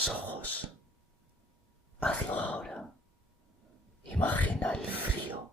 los ojos. Hazlo ahora. Imagina el frío,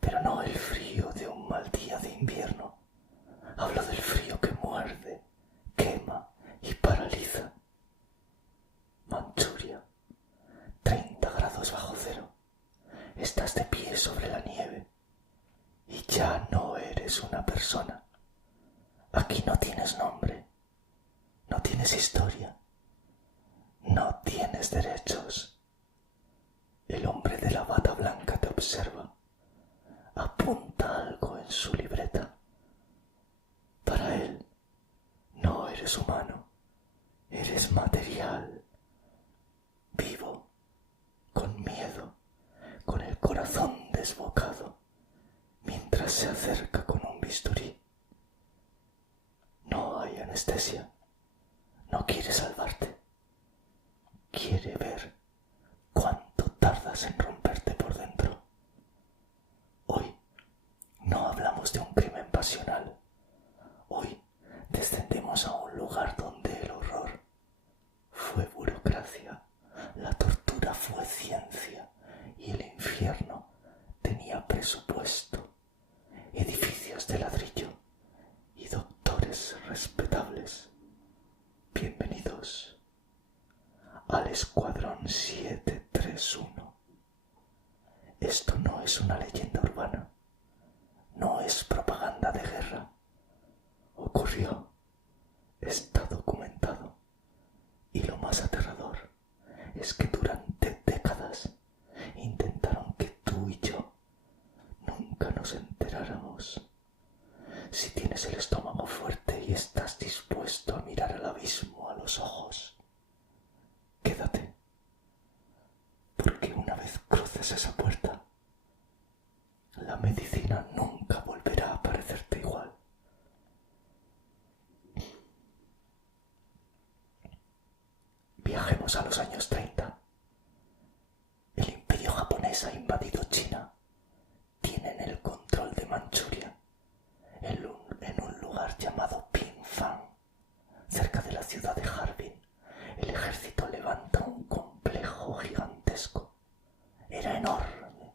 pero no el frío de un mal día de invierno. Hablo del frío que muerde, quema y paraliza. Manchuria, 30 grados bajo cero. Estás de pie sobre la nieve y ya no eres una persona. Aquí no tienes nombre, no tienes historia, no tienes derechos. El hombre de la bata blanca te observa, apunta algo en su libreta. Para él, no eres humano, eres material, vivo, con miedo, con el corazón desbocado, mientras se acerca con un bisturí. No hay anestesia, no quiere salvarte, quiere ver cuánto tardas en romperte por dentro. Hoy no hablamos de un crimen pasional, hoy descendemos a un lugar donde el horror fue burocracia, la tortura fue ciencia y el infierno tenía presupuesto, edificios de ladrillo y doctores respetables. Bienvenidos al Escuadrón 731. Esto no es una leyenda urbana, no es propaganda de guerra. Ocurrió, está documentado, y lo más aterrador es que durante décadas intentaron que tú y yo nunca nos enteráramos. Si tienes el estómago fuerte y estás dispuesto a mirar al abismo a los ojos, quédate, porque una vez cruces esa puerta, la medicina nunca volverá a parecerte igual. Viajemos a los años 30. El imperio japonés ha invadido China. Tienen el control de Manchuria, en un lugar llamado Pingfang, cerca de la ciudad de Harbin. El ejército levanta un complejo gigantesco. Era enorme.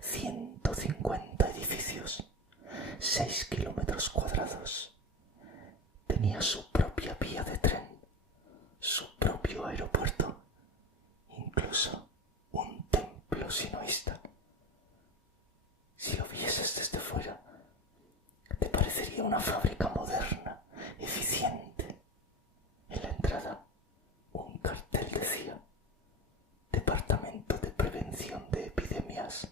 150 edificios, 6 kilómetros cuadrados. Tenía su propia vía de tren, su propio aeropuerto, incluso un templo sinoísta. Si lo vieses desde fuera, te parecería una fábrica moderna, eficiente. En la entrada, un cartel decía: Departamento de Prevención de Epidemias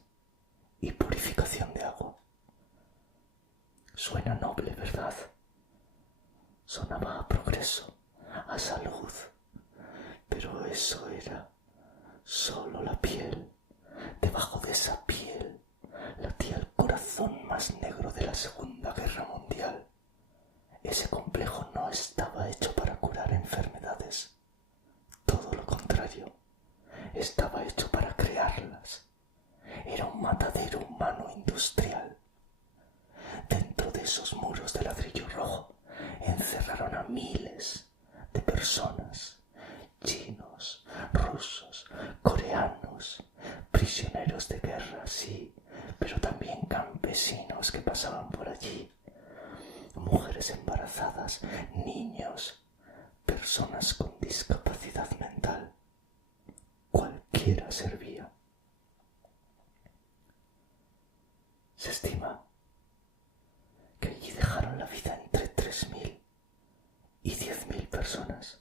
y Purificación de Agua. Suena noble, ¿verdad? Sonaba a progreso, a salud, pero eso era solo la piel. Debajo de esa piel latía el corazón más negro de la Segunda Guerra Mundial. Ese complejo no estaba hecho para curar enfermedades. Todo lo contrario, estaba hecho para crearlas. Era un matadero humano industrial. Dentro de esos muros de ladrillo rojo encerraron a miles de personas, chinos, rusos, coreanos, prisioneros de guerra, sí, pero también campesinos que pasaban por allí, mujeres embarazadas, niños, personas con discapacidad mental. Cualquiera servía. Se estima que allí dejaron la vida entre 3.000 y 10.000 personas.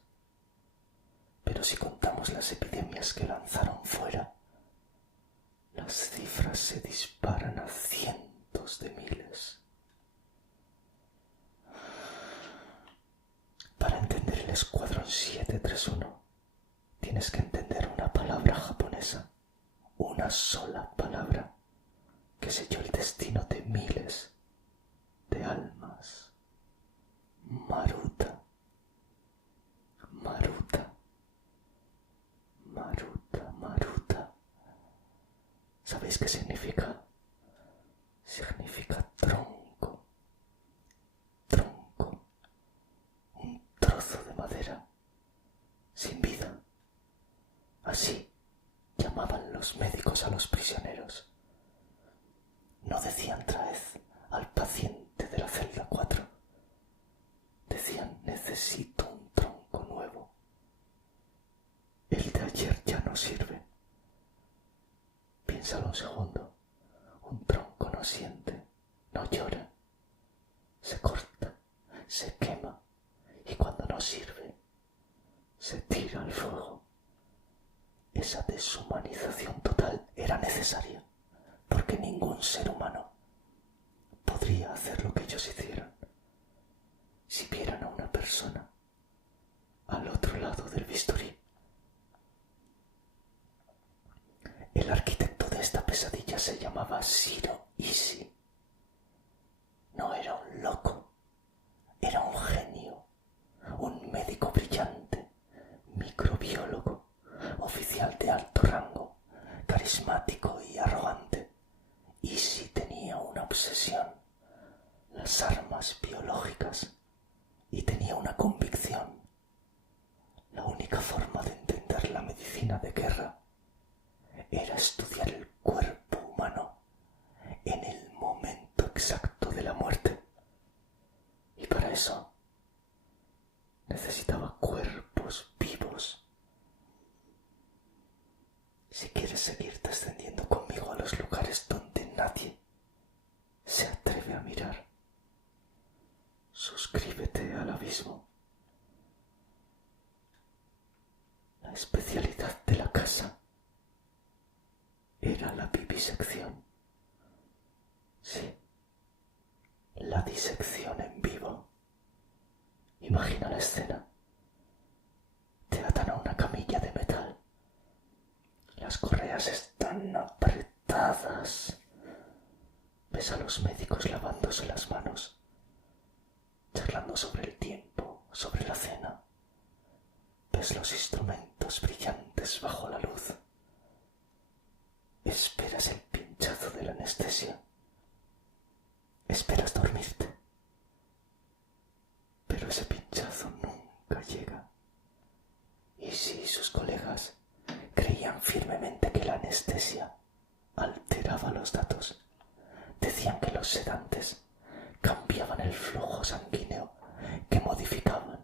Pero si contamos las epidemias que lanzaron fuera, las cifras se disparan a cientos de miles. Para entender el Escuadrón 731, tienes que entender una palabra japonesa, una sola palabra, que selló el destino de miles de almas. Maruta. Maruta. Maruta, Maruta. ¿Sabéis qué significa? Significa tronco. Tronco. Un trozo de madera los médicos a los prisioneros. No decían traed al paciente de la celda 4. Decían necesito un tronco nuevo. El de ayer ya no sirve. Piénsalo un segundo. Un tronco no siente, no llora. Se corta, se quema y cuando no sirve, se tira al fuego. Esa deshumanización total era necesaria porque ningún ser humano podría hacer lo que ellos hicieron. Si vieran a una persona al otro lado del bisturí. El arquitecto de esta pesadilla se llamaba Shiro Ishii. No era un loco, era un genio, un médico brillante, microbiólogo, oficial de alto rango, carismático y arrogante. Ishii tenía una obsesión, las armas biológicas, y tenía una convicción. La única forma de entender la medicina de guerra era estudiar el cuerpo humano en el momento exacto de la muerte. Y para eso necesitaba cuerpos vivos. Si quieres seguir descendiendo conmigo a los lugares donde nadie se atreve a mirar, suscríbete al abismo. La especialidad de la casa era la vivisección. Sí, la disección en vivo. Imagina la escena. Te atan a una camilla de metal. Las correas están apretadas. Ves a los médicos lavándose las manos, charlando sobre el tiempo, sobre la cena. Ves los instrumentos brillantes bajo la luz. Esperas el pinchazo de la anestesia. Esperas dormirte. Pero ese pinchazo nunca llega. Y si sus colegas creían firmemente que la anestesia alteraba los datos, decían que los sedantes cambiaban el flujo sanguíneo, que modificaban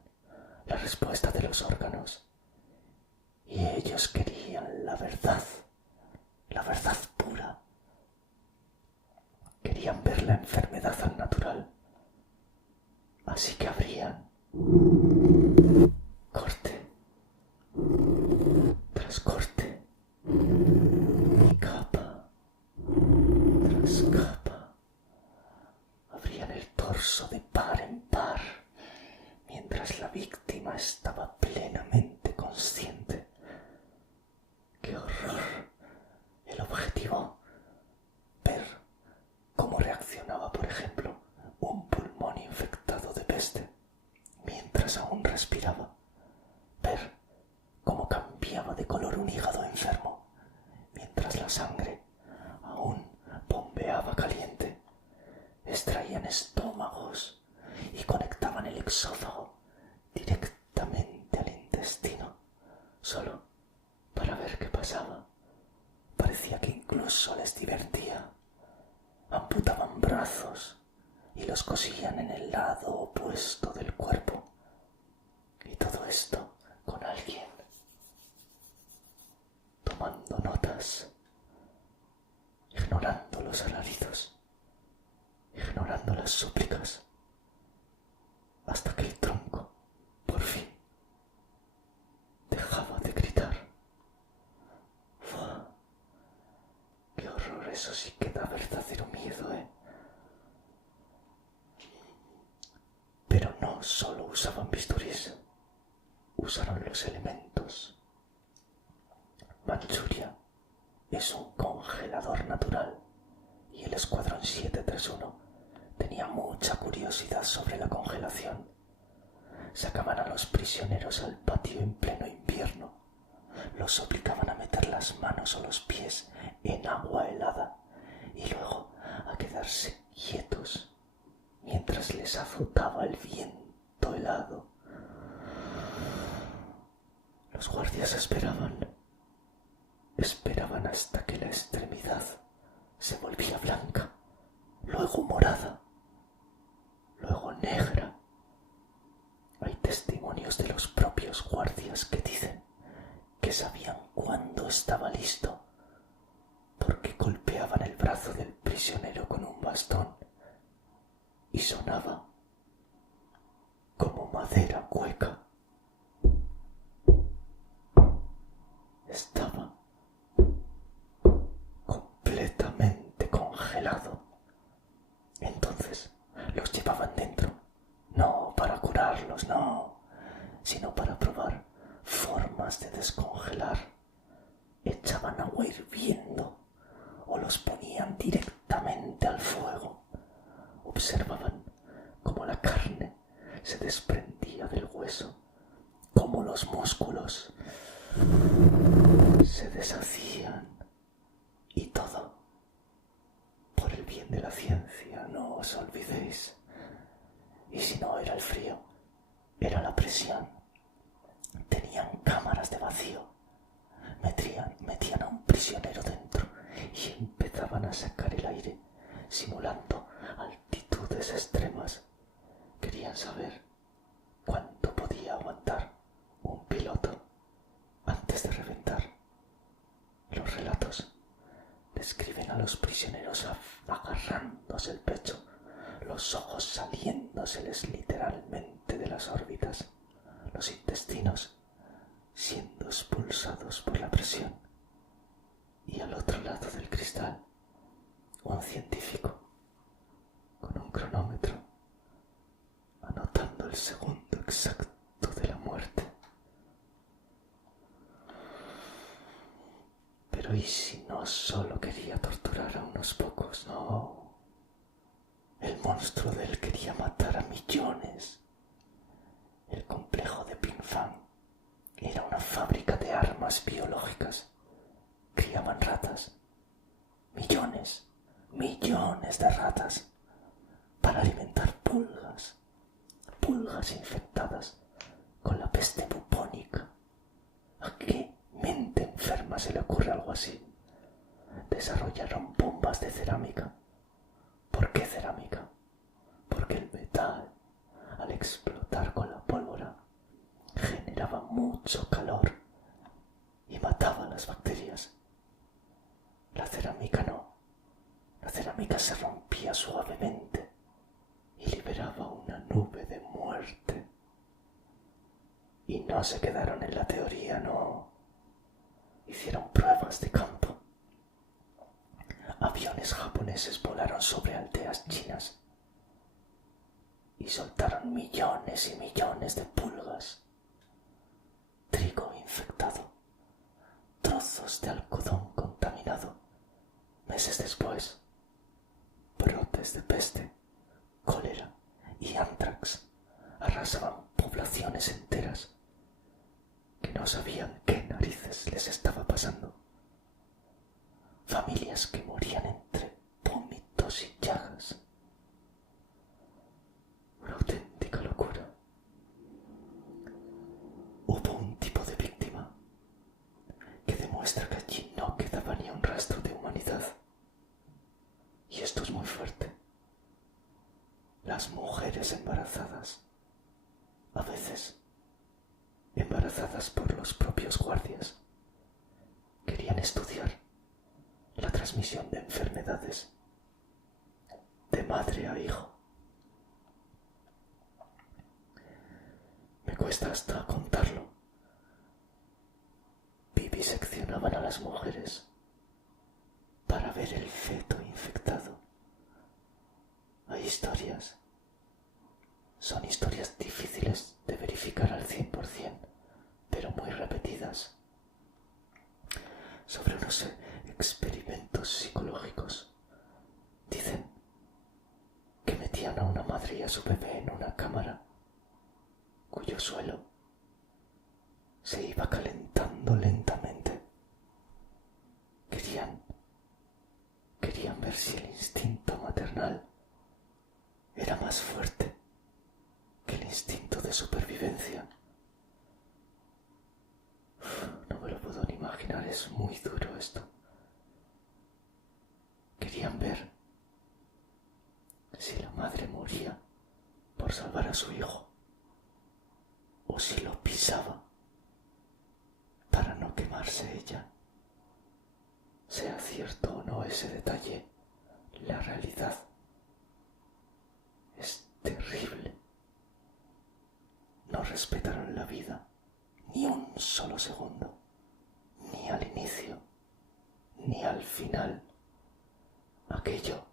la respuesta de los órganos. Y ellos querían la verdad pura. Querían ver la enfermedad al natural. Así que abrían corte tras corte y capa tras capa. Abrían el torso de par en par mientras la víctima estaba plenamente consciente. ¡Qué horror! El objetivo, ver cómo reaccionaba, por ejemplo, un pulmón infectado de peste mientras aún respiraba. Ver cómo cambiaba de color un hígado enfermo mientras la sangre aún bombeaba caliente. Extraían estómagos y conectaban el exófago directamente al intestino, solo para ver qué pasaba. Parecía que incluso les divertía. Amputaban brazos y los cosían en el lado opuesto del cuerpo. Y todo esto con alguien tomando notas, ignorando los alaridos, ignorando las súplicas, hasta que el tronco, por fin, dejaba de gritar. ¡Fua! ¡Qué horror! Eso sí que da verdadero miedo, ¿eh? Pero no solo usaban bisturís, usaron los elementos. Manchuria es un congelador natural y el Escuadrón 731 tenía mucha curiosidad sobre la congelación. Sacaban a los prisioneros al patio en pleno invierno, los obligaban a meter las manos o los pies en agua helada y luego a quedarse quietos mientras les azotaba el viento helado. Los guardias esperaban. Esperaban hasta que la extremidad se volvía blanca, luego morada, luego negra. Hay testimonios de los propios guardias que dicen que sabían cuándo estaba listo, porque golpeaban el brazo del prisionero con un bastón y sonaba como madera hueca. Estaba completamente congelado. Entonces los llevaban dentro, no para curarlos, no, sino para probar formas de descongelar. Echaban agua hirviendo o los ponían directamente al fuego. Observaban cómo la carne se desprendía del hueso, cómo los músculos se deshacían, y todo por el bien de la ciencia, no os olvidéis. Y si no era el frío, era la presión. Tenían cámaras de vacío. Metían a un prisionero dentro y empezaban a sacar el aire, simulando altitudes extremas. Querían saber cuánto podía aguantar un piloto antes de reventar. Los relatos describen a los prisioneros agarrándose el pecho, los ojos saliéndoseles literalmente de las órbitas, los intestinos siendo expulsados por la presión. Y al otro lado del cristal, un científico con un cronómetro anotando el segundo exacto de la muerte. Pero ¿y si no solo quería torturar a unos pocos? No. El monstruo de él quería matar a millones. El complejo de Ping-Fang era una fábrica de armas biológicas. Criaban ratas. Millones de ratas. Para alimentar pulgas. Pulgas infectadas con la peste bubónica. ¿A qué mente enferma se le ocurre algo así? Desarrollaron bombas de cerámica. ¿Por qué cerámica? Porque el metal, al explotar con la pólvora, generaba mucho calor y mataba a las bacterias. La cerámica no. La cerámica se rompía suavemente y liberaba una nube de muerte. Y no se quedaron en la teoría, no. Hicieron pruebas de campo. Aviones japoneses volaron sobre aldeas chinas y soltaron millones y millones de pulgas. Trigo infectado, trozos de algodón contaminado. Meses después, brotes de peste, cólera y anthrax arrasaban poblaciones enteras que no sabían qué narices les estaba pasando. Familias que morían entre vómitos y llagas. Una auténtica locura. Hubo un tipo de víctima que demuestra que allí no quedaba ni un rastro de humanidad. Y esto es muy fuerte. Las mujeres embarazadas, a veces embarazadas por los propios guardias, querían estudiar la transmisión de enfermedades de madre a hijo. Me cuesta hasta contarlo. Viviseccionaban a las mujeres para ver el feto infectado. Hay historias. Son historias difíciles de verificar al 100%, pero muy repetidas, sobre unos experimentos psicológicos. Dicen que metían a una madre y a su bebé en una cámara cuyo suelo se iba calentando lentamente. Querían ver si el instinto maternal era más fuerte que el instinto de supervivencia. No me lo puedo ni imaginar, es muy duro salvar a su hijo, o si lo pisaba para no quemarse ella. Sea cierto o no ese detalle, la realidad es terrible. No respetaron la vida ni un solo segundo, ni al inicio, ni al final. Aquello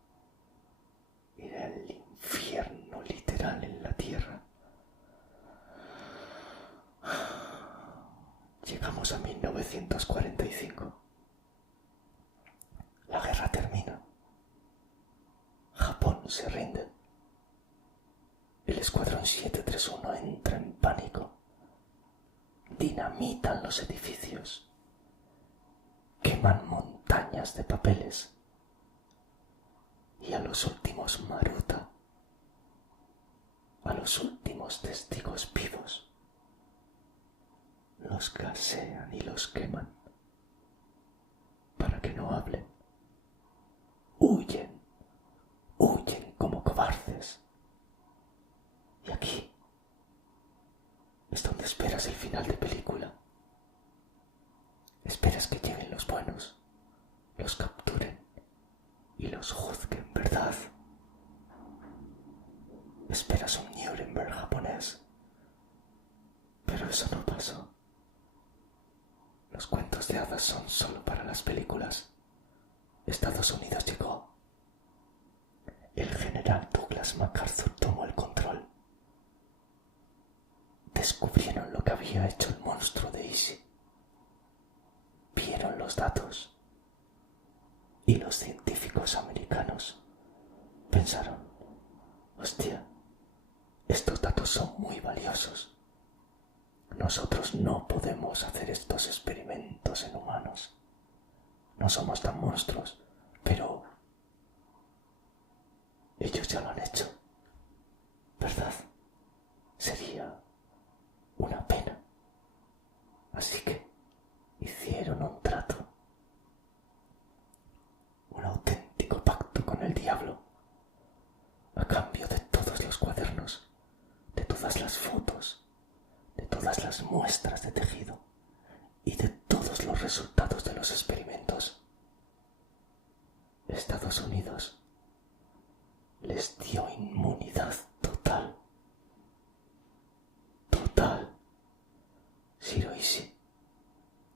era el infierno literal en la tierra. Llegamos a 1945. La guerra termina. Japón se rinde. El Escuadrón 731 entra en pánico. Dinamitan los edificios. Queman montañas de papeles. Y a los últimos Maruta, a los últimos testigos vivos, los gasean y los queman para que no hablen. Huyen como cobardes. Y aquí es donde esperas el final de película. Esperas que lleguen los buenos, los capturen y los juzguen, ¿verdad? Esperas un Nuremberg japonés. Pero eso no pasó. Los cuentos de hadas son solo para las películas. Estados Unidos llegó. El general Douglas MacArthur tomó el control. Descubrieron lo que había hecho el monstruo de Easy. Vieron los datos. Y los científicos americanos pensaron, hostia, estos datos son muy valiosos. Nosotros no podemos hacer estos experimentos en humanos. No somos tan monstruos, pero ellos ya lo han hecho, ¿verdad? Sería una pena. Así que hicieron un trato, un auténtico pacto con el diablo, a cambio de todos los cuadernos, de todas las fotos, de todas las muestras de tejido y de todos los resultados de los experimentos. Estados Unidos les dio inmunidad total. Shiroishi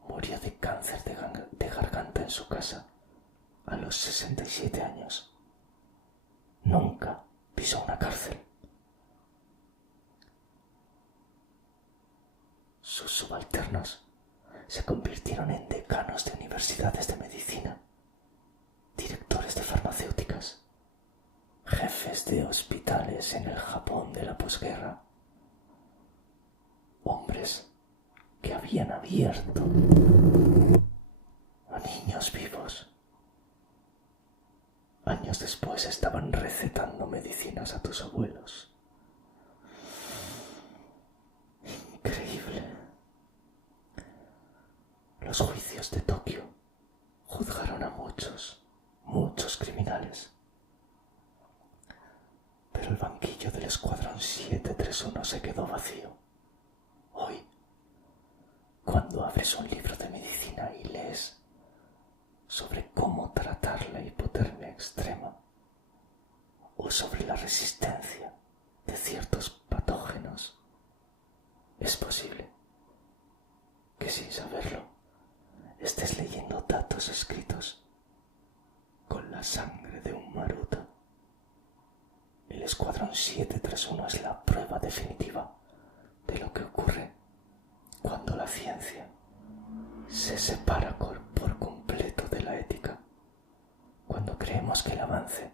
murió de cáncer de garganta en su casa a los 67 años. Nunca pisó una cárcel. Sus subalternos se convirtieron en decanos de universidades de medicina, directores de farmacéuticas, jefes de hospitales en el Japón de la posguerra. Hombres que habían abierto a niños vivos. Años después estaban recetando medicinas a tus abuelos. Increíble. Los juicios de Tokio juzgaron a muchos criminales. Pero el banquillo del Escuadrón 731 se quedó vacío. Hoy, cuando abres un libro de medicina y lees sobre cómo tratar la hipotermia extrema o sobre la resistencia de ciertos patógenos, es posible que sin saberlo estés leyendo datos escritos con la sangre de un Maruta. El Escuadrón 731 es la prueba definitiva de lo que ocurre cuando la ciencia se separa por completo de la ética, cuando creemos que el avance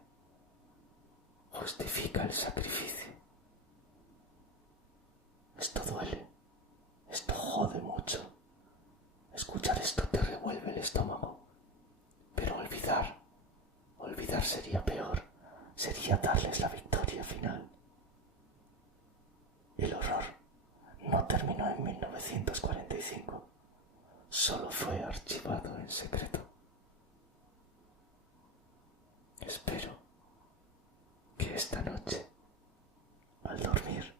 justifica el sacrificio. Esto duele, esto jode mucho. Escuchar esto te revuelve el estómago, pero olvidar sería peor, sería darles la victoria final. El horror no terminó en 1945, solo fue archivado en secreto. Espero que esta noche, al dormir,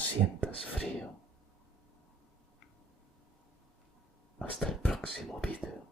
sientas frío. Hasta el próximo vídeo.